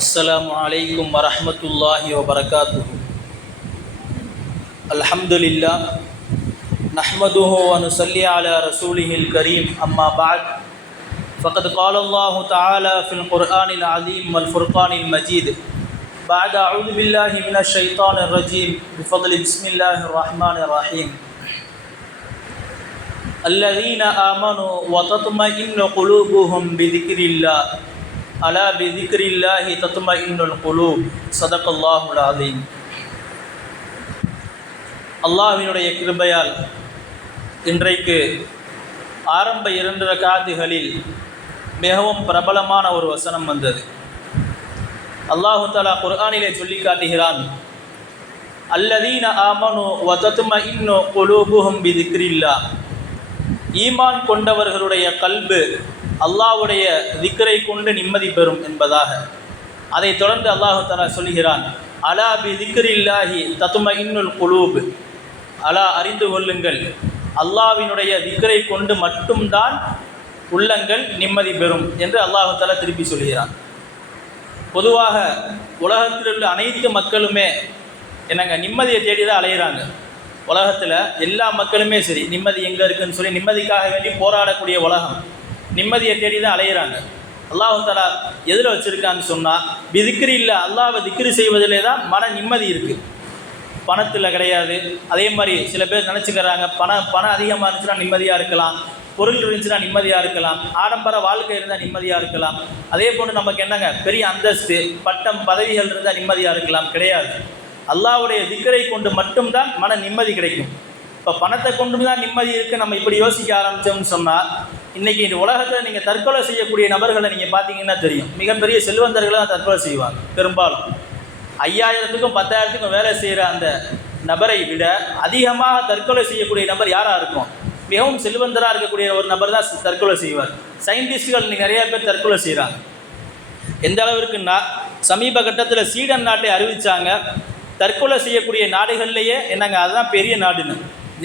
السلام عليكم ورحمة الله وبركاته. الحمد لله. نحمده ونصلي على رسوله الكريم. أما بعد فقد قال الله تعالى في القرآن العظيم والفرقان المجيد. بعد أعوذ بالله من الشيطان الرجيم. بفضل بسم الله الرحمن الرحيم. الذين آمنوا وتطمئن قلوبهم بذكر الله. அலா பி திக்ரில்லாஹி தத்துமா இன்னுல் குலு சதக்கல்லாஹுல் அதீம் அல்லாஹினுடைய கிருபையால் இன்றைக்கு ஆரம்ப இரண்டு காதுகளில் மிகவும் பிரபலமான ஒரு வசனம் வந்தது. அல்லாஹு தலா குர்ஆனிலே சொல்லி காட்டுகிறான் அல்லதீன ஆமனு வதத்தும இன்னோ திக்ரி இல்லா ஈமான் கொண்டவர்களுடைய கல்பு அல்லாஹ்வுடைய திக்கரை கொண்டு நிம்மதி பெறும் என்பதாக. அதைத் தொடர்ந்து அல்லாஹு தலா சொல்கிறான் அலா பி திக்ரில்லாஹி தத்தும இன்னுல் குலூப். அலா அறிந்து கொள்ளுங்கள் அல்லாவினுடைய திக்கரை கொண்டு மட்டும்தான் உள்ளங்கள் நிம்மதி பெறும் என்று அல்லாஹு தலா திருப்பி சொல்கிறான் பொதுவாக உலகத்தில் உள்ள அனைத்து மக்களுமே என்னங்க நிம்மதியை தேடி தான் அலையிறாங்க. உலகத்தில் எல்லா மக்களுமே சரி நிம்மதி எங்கே இருக்குன்னு சொல்லி நிம்மதிக்காக வேண்டி போராடக்கூடிய உலகம். நிம்மதியை தேடி தான் அலையிறாங்க. அல்லாஹு தலா எதில் வச்சுருக்கான்னு சொன்னால் திக்ரு இல்லை அல்லாவை திக்ரி செய்வதிலே தான் மன நிம்மதி இருக்குது பணத்தில் கிடையாது. அதே மாதிரி சில பேர் நினச்சிக்கிறாங்க பணம் பணம் அதிகமாக இருந்துச்சுன்னா நிம்மதியாக இருக்கலாம். பொருள் இருந்துச்சுன்னா நிம்மதியாக இருக்கலாம். ஆடம்பர வாழ்க்கை இருந்தால் நிம்மதியாக இருக்கலாம். அதே போன்று நமக்கு என்னங்க? பெரிய அந்தஸ்து பட்டம் பதவிகள் இருந்தால் நிம்மதியாக இருக்கலாம். கிடையாது. அல்லாவுடைய திக்கரை கொண்டு மட்டும்தான் மன நிம்மதி கிடைக்கும். இப்போ பணத்தை கொண்டு தான் நிம்மதி இருக்குது நம்ம இப்படி யோசிக்க ஆரம்பித்தோம்னு சொன்னால் இன்றைக்கி இந்த உலகத்தில் நீங்கள் தற்கொலை செய்யக்கூடிய நபர்களை நீங்கள் பார்த்தீங்கன்னா தெரியும். மிகப்பெரிய செல்வந்தர்களை தான் தற்கொலை செய்வாங்க பெரும்பாலும். ஐயாயிரத்துக்கும் பத்தாயிரத்துக்கும் வேலை செய்கிற அந்த நபரை விட அதிகமாக தற்கொலை செய்யக்கூடிய நபர் யாராக இருக்கும்? மிகவும் செல்வந்தராக இருக்கக்கூடிய ஒரு நபர் தான் தற்கொலை செய்வார். சயின்டிஸ்டுகள் இன்னைக்கு நிறைய பேர் தற்கொலை செய்கிறாங்க எந்த அளவிற்குன்னா சமீப கட்டத்தில் சீடன் நாட்டை அறிவித்தாங்க தற்கொலை செய்யக்கூடிய நாடுகள்லேயே என்னங்க அதுதான் பெரிய நாடுன்னு.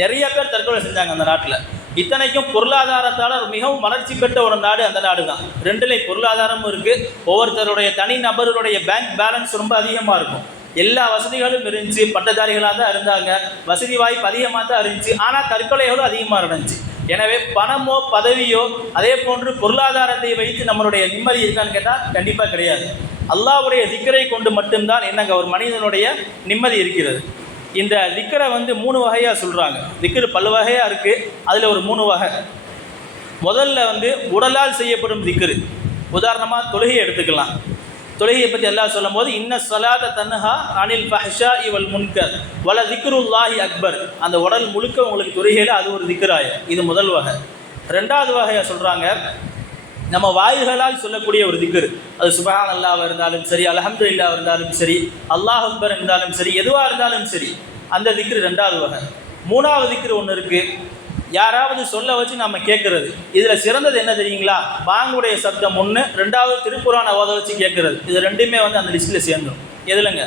நிறைய பேர் தற்கொலை செஞ்சாங்க அந்த நாட்டில். இத்தனைக்கும் பொருளாதாரத்தால் மிகவும் வளர்ச்சி பெற்ற ஒரு நாடு அந்த நாடு தான் ரெண்டுலே பொருளாதாரமும் இருக்குது ஒவ்வொருத்தருடைய தனி நபருடைய பேங்க் பேலன்ஸ் ரொம்ப அதிகமாக இருக்கும். எல்லா வசதிகளும் இருந்துச்சு. பட்டதாரிகளாக தான் இருந்தாங்க. வசதி வாய்ப்பு அதிகமாக தான் இருந்துச்சு. ஆனால் தற்கொலைகளும் அதிகமாக இருந்துச்சு எனவே பணமோ பதவியோ அதே போன்று பொருளாதாரத்தை வைத்து நம்மளுடைய நிம்மதி இருக்கான்னு கேட்டால் கண்டிப்பாக கிடையாது. அல்லாவுடைய சிக்கரை கொண்டு மட்டும்தான் என்னங்க ஒரு மனிதனுடைய நிம்மதி இருக்கிறது. இந்த திக்கரை வந்து மூணு வகையாக சொல்கிறாங்க திக்கரு பல வகையாக இருக்குது அதில் ஒரு மூணு வகை. முதல்ல வந்து உடலால் செய்யப்படும் திக்கரு. உதாரணமாக தொழுகையை எடுத்துக்கலாம். தொழுகையை பற்றி எல்லாம் சொல்லும் போது இன்ன சலாத தன்ஹா அனில் ஃபஹஷா இவல் முன்கர் வல திக்ருல்லாஹி அக்பர். அந்த உடல் முழுக்க உங்களுக்கு தொழுகையில் அது ஒரு திக்ராயம் இது முதல் வகை. ரெண்டாவது வகையாக சொல்கிறாங்க நம்ம வாய்களால் சொல்லக்கூடிய ஒரு திக்கர் அது சுபஹான் அல்லாவாக இருந்தாலும் சரி அலஹம்து இல்லா இருந்தாலும் சரி அல்லாஹ் அக்பர் இருந்தாலும் சரி எதுவாக இருந்தாலும் சரி அந்த திக்ரு ரெண்டாவது வகை. மூணாவது திக்ரு ஒன்று இருக்குது யாராவது சொல்ல வச்சு நம்ம கேட்குறது இதில் சிறந்தது என்ன தெரியுங்களா? பாங்குடைய சப்தம் ஒன்று ரெண்டாவது திருக்குறான ஓத வச்சு கேட்குறது இது ரெண்டுமே வந்து அந்த லிஸ்ட்டில் சேர்ந்துடும் எதுலங்க?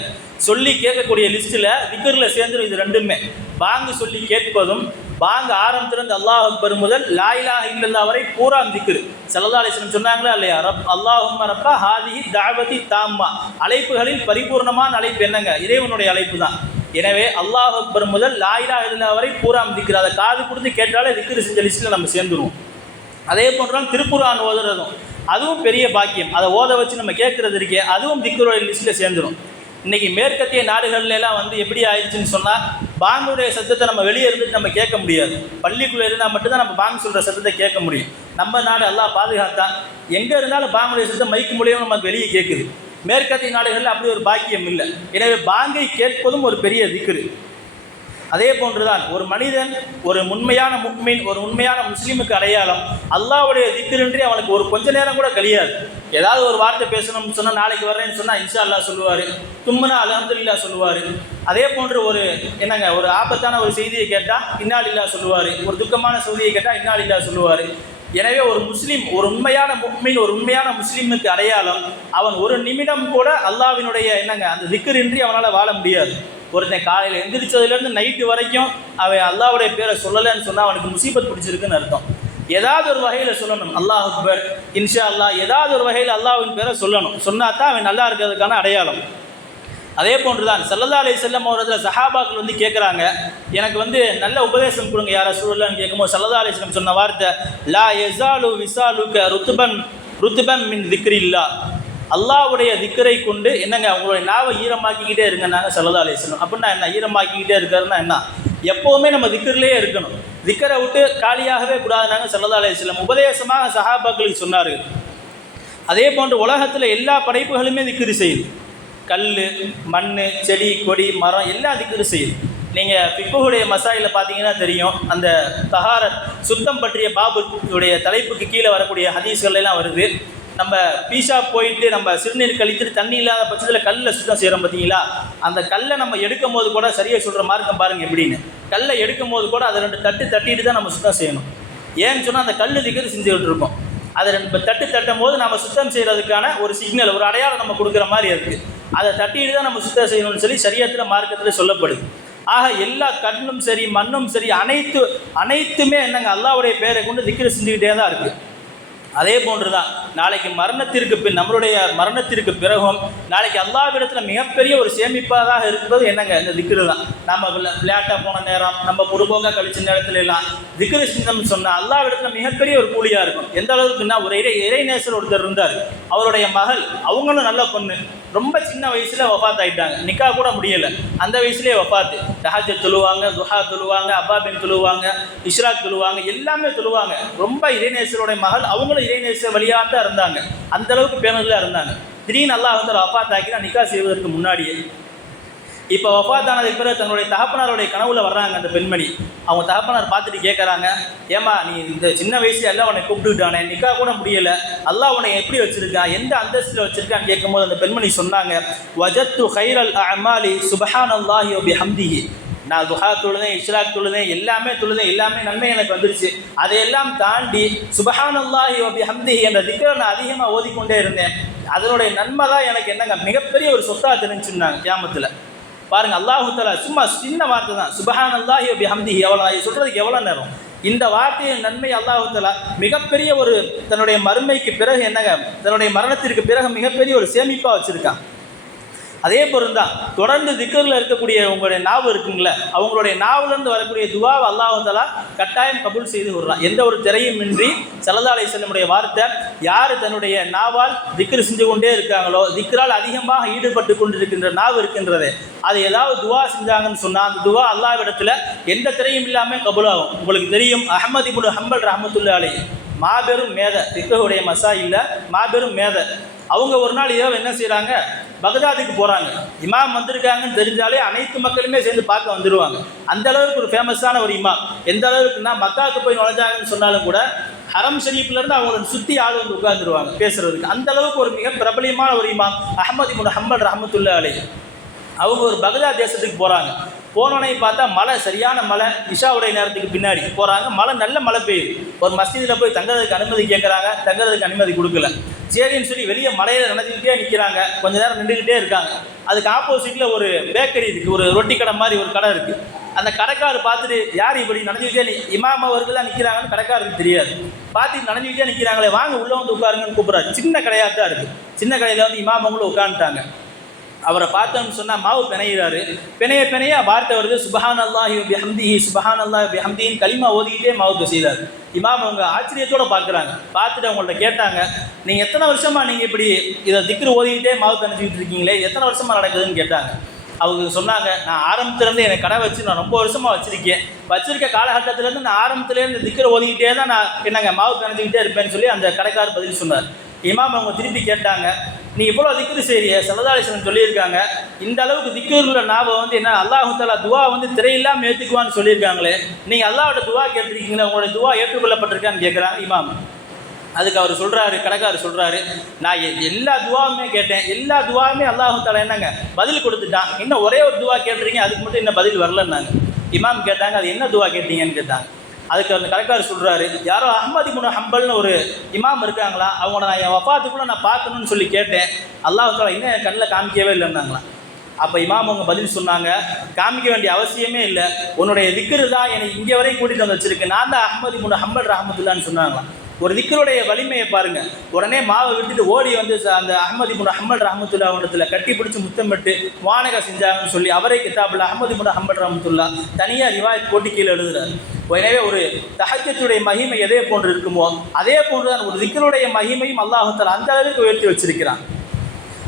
சொல்லி கேட்கக்கூடிய லிஸ்ட்டில் திக்கரில் சேர்ந்துடும் இது ரெண்டுமே. பாங்கு சொல்லி கேட்பதும் பாங்கு ஆரம்பத்திலிருந்து அல்லாஹ் அக்பர் முதல் லாயிலாக இல்லல்லா வரை பூரா திக்ரு. சல்லா அலிஸ்லம் சொன்னாங்களா இல்லையா? ரப் அல்லாஹும் ரப்பா ஹாதிஹி தாவதி தாம்மா. அழைப்புகளில் பரிபூர்ணமான அழைப்பு என்னங்க? இறைவனுடைய அழைப்பு தான். எனவே அல்லாஹ் அக்பர் முதல் லாயிலா இல்லா வரை பூரா திக்ரு. அதை காது கொடுத்து கேட்டாலே திக்ரு செஞ்ச லிஸ்ட்டில் நம்ம சேர்ந்துருவோம். அதே போன்றால் திருக்குறான் ஓதுறதும். அதுவும் பெரிய பாக்கியம். அதை ஓத வச்சு நம்ம கேட்குறது இருக்கே அதுவும் திக்குரோட லிஸ்ட்டில் சேர்ந்துடும் இன்றைக்கி மேற்கத்திய நாடுகள்லாம் வந்து எப்படி ஆயிடுச்சுன்னு சொன்னால் பாங்குடைய சத்தத்தை நம்ம வெளியே இருந்துட்டு நம்ம கேட்க முடியாது. பள்ளிக்குள்ளே இருந்தால் மட்டும்தான் நம்ம பாங்கு சொல்கிற சத்தத்தை கேட்க முடியும். நம்ம நாடு எல்லாம் பாதுகாத்தான். எங்கே இருந்தாலும் பாங்குடைய சத்தம் மைக்கு மூலியமாக நமக்கு வெளியே கேட்குது. மேற்கத்திய நாடுகளில் அப்படி ஒரு பாக்கியம் இல்லை. எனவே பாங்கை கேட்பதும் ஒரு பெரிய திக்குது அதே போன்றுதான் ஒரு மனிதன் ஒரு உண்மையான முக்மின் ஒரு உண்மையான முஸ்லீமுக்கு அடையாளம் அல்லாவுடைய திக்கிரின்றி அவனுக்கு ஒரு கொஞ்ச நேரம் கூட கழியாது. ஏதாவது ஒரு வார்த்தை பேசணும்னு சொன்னால் நாளைக்கு வர்றேன்னு சொன்னால் இன்ஷா அல்லா சொல்லுவார். தும்முனா அலமதுல்லா சொல்லுவார். அதே போன்று ஒரு என்னங்க ஒரு ஆபத்தான ஒரு செய்தியை கேட்டால் இன்னாலில்லா சொல்லுவார். ஒரு துக்கமான செய்தியை கேட்டால் இன்னாலில்லா சொல்லுவார். எனவே ஒரு முஸ்லீம் ஒரு உண்மையான முக்மின் ஒரு உண்மையான முஸ்லீமுக்கு அடையாளம் அவன் ஒரு நிமிடம் கூட அல்லாவினுடைய என்னங்க அந்த திக்கரின்றி அவனால் வாழ முடியாது. ஒருத்தன் காலையில் எந்திரிச்சதுலேருந்து நைட்டு வரைக்கும் அவன் அல்லாவுடைய பேரை சொல்லலைன்னு சொன்னால் அவனுக்கு முசீபத் பிடிச்சிருக்குன்னு அர்த்தம். ஏதாவது ஒரு வகையில் சொல்லணும் அல்லாஹ் அக்பர் இன்ஷா அல்லாஹ். ஏதாவது ஒரு வகையில் அல்லாஹ்வின் பேரை சொல்லணும். சொன்னா தான் அவன் நல்லா இருக்கிறதுக்கான அடையாளம். அதே போன்று தான் சல்லல்லா அலி செல்லம் அவரத்தில் சஹாபாக்கள் வந்து கேட்குறாங்க எனக்கு வந்து நல்ல உபதேசம் கொடுங்க யார சூழலான்னு கேட்கும்போது சல்லல்லா அலி செல்லம் சொன்ன வார்த்தை லா எசாலு விசாலுக்க ருத்துபன் ருத்துபன் மின் திக்ரி இல்லா அல்லாஹ்வுடைய திக்கரை கொண்டு என்னங்க உங்களுடைய நாவை ஈரமாக்கிக்கிட்டே இருங்கன்னாங்க சல்லதா அலி செல்லம் அப்படின்னா என்ன? ஈரமாக்கிக்கிட்டே இருக்காருன்னா என்ன? எப்போவுமே நம்ம திக்கர்லேயே இருக்கணும். திக்கரை விட்டு காலியாகவே கூடாதுனாங்க சல்லதா அலி செல்லம் உபதேசமாக சஹாபாக்களுக்கு சொன்னார் அதே போன்று உலகத்தில் எல்லா படைப்புகளுமே திக்கிரி செய்யுது கல் மண் செடி கொடி மரம் எல்லாத்துக்கும் திக்ரு செய்யுது நீங்கள் பிக்குடைய மசாயில பார்த்தீங்கன்னா தெரியும். அந்த தகார சுத்தம் பற்றிய பாபுடைய தலைப்புக்கு கீழே வரக்கூடிய ஹதீஸ்கள் எல்லாம் வருது. நம்ம பீஷா போயிட்டு நம்ம சிறுநீர் கழித்துட்டு தண்ணி இல்லாத பட்சத்தில் கல்லில் சுத்தம் செய்கிறோம் பார்த்தீங்களா அந்த கல்லை நம்ம எடுக்கும் போது கூட சரியாக சொல்கிற மார்க்கம் பாருங்கள் எப்படின்னு. கல்லை எடுக்கும் போது கூட அதை ரெண்டு தட்டு தட்டிட்டு தான் நம்ம சுத்தம் செய்யணும். ஏன்னு சொன்னால் அந்த கல் திக்கிறது செஞ்சுக்கிட்டு இருக்கோம் அதை ரெண்டு தட்டு தட்டும் போது நம்ம சுத்தம் செய்கிறதுக்கான ஒரு சிக்னல் ஒரு அடையாளம் நம்ம கொடுக்குற மாதிரி இருக்குது அதை தட்டிட்டு தான் நம்ம சுத்தம் செய்யணும்னு சொல்லி சரியத்தில் மார்க்கத்தில் சொல்லப்படுது. ஆக எல்லா கண்ணும் சரி மண்ணும் சரி அனைத்து அனைத்துமே என்னங்க அல்லாவுடைய பேரை கொண்டு திக்கிற செஞ்சுக்கிட்டே தான் இருக்குது அதே போன்று தான் நாளைக்கு மரணத்திற்கு பின் நம்மளுடைய மரணத்திற்கு பிறகும் நாளைக்கு அல்லாவிடத்தில் மிகப்பெரிய ஒரு சேமிப்பாக இருப்பது என்னங்க? இந்த திக்ரு தான் நம்ம விளையாட்டாக போன நேரம் நம்ம பொறுப்போக்காக கழிச்ச நேரத்துல எல்லாம் திக்ரு சிந்தம் சொன்னால் அல்லாவிடத்தில் மிகப்பெரிய ஒரு கூலியாக இருக்கும். எந்த அளவுக்குன்னா ஒரு இறை இறைநேசர் ஒருத்தர் இருந்தார். அவருடைய மகள் அவங்களும் நல்ல பொண்ணு. ரொம்ப சின்ன வயசுல வஃபாத் ஆயிட்டாங்க. நிக்கா கூட முடியலை. அந்த வயசுலேயே வஃபாத்து தஹாஜ் தொழுவாங்க துஹா தொழுவாங்க அப்பாபின் தொழுவாங்க இஷ்ராக் தொழுவாங்க எல்லாமே தொழுவாங்க. ரொம்ப இறைநேசருடைய மகள் அவங்களும் இறைநேசர் வழியாக தான் இருந்தாங்க. அந்த அளவுக்கு பேனதில் இருந்தாங்க. திடீர்னு அல்லாஹ் வந்து வஃபாத் தாக்கினா நிக்கா செய்வதற்கு முன்னாடியே. இப்போ வஃபாத்தானதுக்கு பிறகு தன்னுடைய தகப்பனாருடைய கனவுல வர்றாங்க அந்த பெண்மணி. அவங்க தகப்பனார் பார்த்துட்டு கேட்குறாங்க ஏமா நீ இந்த சின்ன வயசுல எல்லாம் உன்னை கூப்பிட்டுக்கிட்டானே நிக்கா கூட முடியல. அல்லாஹ் உன்னை எப்படி வச்சிருக்கான் எந்த அந்தஸ்தில் வச்சிருக்கான்னு கேட்கும்போது அந்த பெண்மணி சொன்னாங்க வஜத்து ஹைரல் அமாலி சுபஹான் அல்லாஹி ஹம்திஹி நான் துஹா தொழுதேன் இஷ்ராக் தொழுதேன் எல்லாமே தொழுதேன் எல்லாமே நன்மை எனக்கு வந்துருச்சு. அதையெல்லாம் தாண்டி சுபஹான் அல்லாஹி ஒபி ஹம்திஹி என்ற திக்கரை நான் அதிகமாக ஓதிக்கொண்டே இருந்தேன். அதனுடைய நன்மை தான் எனக்கு என்னங்க மிகப்பெரிய ஒரு சொத்தா தெரிஞ்சுருந்தாங்க கிராமத்தில் பாருங்க அல்லாஹு தலா சும்மா சின்ன வார்த்தை தான். சுபஹான் அல்லாஹி ஹம்தி எவ்வளோ சொல்கிறதுக்கு எவ்வளோ நேரம்? இந்த வார்த்தையின் நன்மை அல்லாஹுத்தலா மிகப்பெரிய ஒரு தன்னுடைய மறுமைக்கு பிறகு என்னங்க தன்னுடைய மரணத்திற்கு பிறகு மிகப்பெரிய ஒரு சேமிப்பாக வச்சுருக்கான். அதே பொருள் தான் தொடர்ந்து திக்கரில் இருக்கக்கூடிய உங்களுடைய நாவு இருக்குங்களே அவங்களுடைய நாவிலிருந்து வரக்கூடிய துவாவை அல்லாஹு தஆலா கட்டாயம் கபூல் செய்து விடுறான். எந்த ஒரு திரையும் இன்றி சல்லா அலி செல்லமுடைய வார்த்தை யார் தன்னுடைய நாவால் திக்ரு செஞ்சு கொண்டே இருக்காங்களோ திக்ரால் அதிகமாக ஈடுபட்டு கொண்டிருக்கின்ற நாவு இருக்கின்றதே அது ஏதாவது துவா செஞ்சாங்கன்னு சொன்னால் அந்த துவா அல்லாவிடத்தில் எந்த திரையும் இல்லாமல் கபுலாகும். உங்களுக்கு தெரியும் அஹமது புல் ஹம்பல் ரஹமத்துல்லா அலி மாபெரும் மேத திக்கருடைய மசா இல்லை மாபெரும் மேத. அவங்க ஒரு நாள் இரவு என்ன செய்கிறாங்க பகதாதுக்கு போகிறாங்க இமாம் வந்திருக்காங்கன்னு தெரிஞ்சாலே அனைத்து மக்களுமே சேர்ந்து பார்க்க வந்துடுவாங்க அந்த அளவுக்கு ஒரு ஃபேமஸான ஒரு இமாம். எந்த அளவுக்குன்னா மக்காவுக்கு போய் நுழைஞ்சாங்கன்னு சொன்னாலும் கூட ஹரம் ஷரீஃப்ல இருந்து அவங்களோட சுற்றி ஆள் வந்து உட்காந்துருவாங்க பேசுறதுக்கு. அந்த அளவுக்கு ஒரு மிக பிரபலியமான ஒரு இமாம் அஹமது இப்னு ஹம்பல் ரஹமத்துல்லா அலி அவங்க ஒரு பகதாத் தேசத்துக்கு போகிறாங்க போனோடனே பார்த்தா மழை சரியான மழை இஷாவுடைய நேரத்துக்கு பின்னாடி போகிறாங்க மழை நல்ல மழை பெய்யுது. ஒரு மஸ்ஜிதில் போய் தங்குறதுக்கு அனுமதி கேட்குறாங்க தங்குறதுக்கு அனுமதி கொடுக்கல. சரின்னு சொல்லி வெளியே மலையில் நினைச்சிக்கிட்டே நிற்கிறாங்க கொஞ்ச நேரம் நின்றுக்கிட்டே இருக்காங்க. அதுக்கு ஆப்போசிட்டில் ஒரு பேக்கரி இருக்குது ஒரு ரொட்டி கடை மாதிரி ஒரு கடை இருக்குது அந்த கடைக்காரர் பார்த்துட்டு யார் இப்படி நினைஞ்சுக்கிட்டே நி இமாம் அவர்கள்லாம் நிற்கிறாங்கன்னு கடைக்காரருக்கு தெரியாது. பார்த்து நினைஞ்சுக்கிட்டே நிற்கிறாங்களே வாங்க உள்ளே வந்து உட்காருங்கன்னு கூப்பிட்றாரு. சின்ன கடையாக தான் இருக்குது சின்ன கடையில் வந்து இமாம் அவங்களும் உட்காந்துட்டாங்க அவரை பார்த்தோம்னு சொன்னால் மாவு பிணையிறாரு. பிணைய பிணைய வார்த்தை வருது சுபஹான் அல்லாஹி பி ஹம்திஹி சுபஹான் அல்லாஹ் பி ஹம்தின்னு களிமா ஓதிக்கிட்டே மாவுக்கு செய்தார் இமாம் அவங்க ஆச்சரியத்தோட பார்க்குறாங்க. பார்த்துட்டு அவங்கள்ட்ட கேட்டாங்க நீங்கள் எத்தனை வருஷமாக நீங்கள் இப்படி இதை திக்ரு ஓதிக்கிட்டே மாவு பிணைச்சிக்கிட்டு இருக்கீங்களே எத்தனை வருஷமாக நடக்குதுன்னு கேட்டாங்க. அவங்க சொன்னாங்க நான் ஆரம்பத்துலேருந்து எனக்கு கடை வச்சு நான் ரொம்ப வருஷமாக வச்சுருக்கேன். வச்சுருக்க காலகட்டத்திலேருந்து நான் ஆரம்பத்துலேருந்து திக்கிற ஓதிக்கிட்டே தான் நான் என்னங்க மாவு பிணைஞ்சிக்கிட்டே இருப்பேன்னு சொல்லி அந்த கடைக்காரர் பதில் சொன்னார். இமாம் அவங்க திருப்பி கேட்டாங்க நீ இவ்வளோ திக்ரு சரி சல்லதாலிசனம் சொல்லியிருக்காங்க. இந்த அளவுக்கு திக்குள்ள ஞாபகம் வந்து என்ன அல்லாஹு தாலா துவா வந்து திரையில்லாமல் ஏற்றுக்குவான்னு சொல்லியிருக்காங்களே. நீங்கள் அல்லாஹோட துவா கேட்டிருக்கீங்களா உங்களோட துவா ஏற்றுக்கொள்ளப்பட்டிருக்கான்னு கேட்குறாங்க இமாம். அதுக்கு அவர் சொல்கிறாரு கடைக்காரர் சொல்கிறாரு நான் எ- எல்லா துவாவுமே கேட்டேன். எல்லா துவாவுமே அல்லாஹு தாலா என்னங்க பதில் கொடுத்துட்டான். இன்னும் ஒரே ஒரு துவா கேட்டிருக்கீங்க அதுக்கு மட்டும் இன்னும் பதில் வரலன்னாங்க. இமாம் கேட்டாங்க அது என்ன துவா கேட்டீங்கன்னு கேட்டாங்க. அதுக்கு அந்த கலெக்டர் சொல்கிறாரு யாரோ அஹ்மதி முன் ஹம்பல்னு ஒரு இமாம் இருக்காங்களா? அவங்கள நான் என் வஃபாத்துக்குள்ள நான் பார்க்கணும்னு சொல்லி கேட்டேன். அல்லாஹ் தாலா இன்னும் என் கண்ணில் காமிக்கவே இல்லைன்னாங்களாம். அப்போ இமாம் அவங்க பதில் சொன்னாங்க காமிக்க வேண்டிய அவசியமே இல்லை. உன்னுடைய திக்ரு தான் என்னை இங்கே வரையும் கூட்டிகிட்டு வந்து வச்சிருக்கு. நான் தான் அஹமதி முன் ஹம்பல் ரஹமத்துல்லான்னு சொன்னாங்களாம். ஒரு திக்கருடைய வலிமையை பாருங்க. உடனே மாவை விட்டுட்டு ஓடி வந்து ச- அந்த அஹ்மது முன் அஹமது ரஹமத்துல்லா இடத்துல கட்டி பிடிச்சி முத்தமிட்டு வானக செஞ்சாங்கன்னு சொல்லி அவரே கிதாபில் அஹ்மது முன் அஹமது ரஹமத்துல்லா தனியாக ரிவாயத் போட்டு கீழே எழுதுறாரு. எனவே ஒரு தஹஜத்துடைய மகிமை எதே போன்று இருக்குமோ அதே போன்று தான் ஒரு திக்கருடைய மகிமையும் அல்லாஹத்தால் அந்த அளவுக்கு உயர்த்தி வச்சிருக்கிறான்.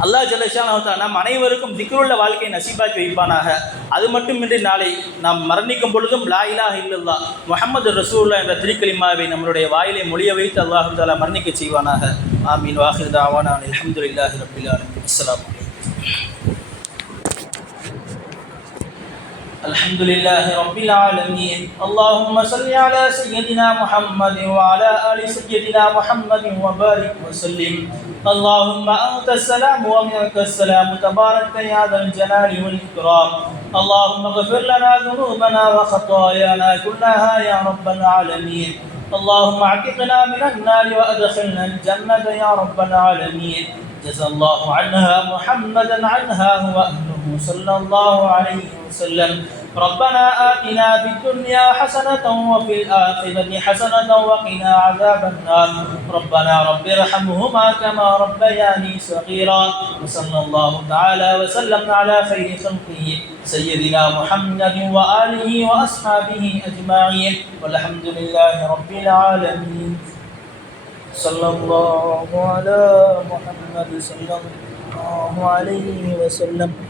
அல்லாஹ் ஜல்லஷான நம் அனைவருக்கும் திக்ருள்ள வாழ்க்கையை நசீபாக்கி வைப்பானாக அது மட்டுமின்றி நாளை நாம் மரணிக்கும் பொழுதும் லா இலாஹ இல்லல்லா முஹம்மது ரசூல்லா என்ற திருக்கலிமாவை நம்மளுடைய வாயிலை மொழிய வைத்து அல்லாஹு தாலா மரணிக்க செய்வானாக ஆமீன் வாஹிர் தாவானா அல்ஹம்துலில்லாஹி ரப்பில் ஆலமீன் அஸ்ஸலாமு அலைக்கும் الحمد لله رب العالمين اللهم صل على سيدنا محمد وعلى آل سيدنا محمد وبارك وسلم اللهم أنت السلام ومنك السلام. تبارك يا ذا الجلال والإكرام. اللهم اغفر لنا ذنوبنا وخطايانا كلها يا رب العالمين. اللهم اعتقنا من النار وأدخلنا الجنة يا رب العالمين. جزى الله عنها محمدا عنها هو أهله صلى الله عليه وسلم. ربنا آتنا في الدنيا حسنة وفي الآخرة حسنة وقنا عذاب النار. ربنا رب ارحمهما كما ربياني صغيرا. وصلى الله تعالى وسلم على خير خلقه سيدنا محمد وآله وأصحابه أجمعين. والحمد لله رب العالمين. صلى الله على محمد صلى الله عليه وسلم.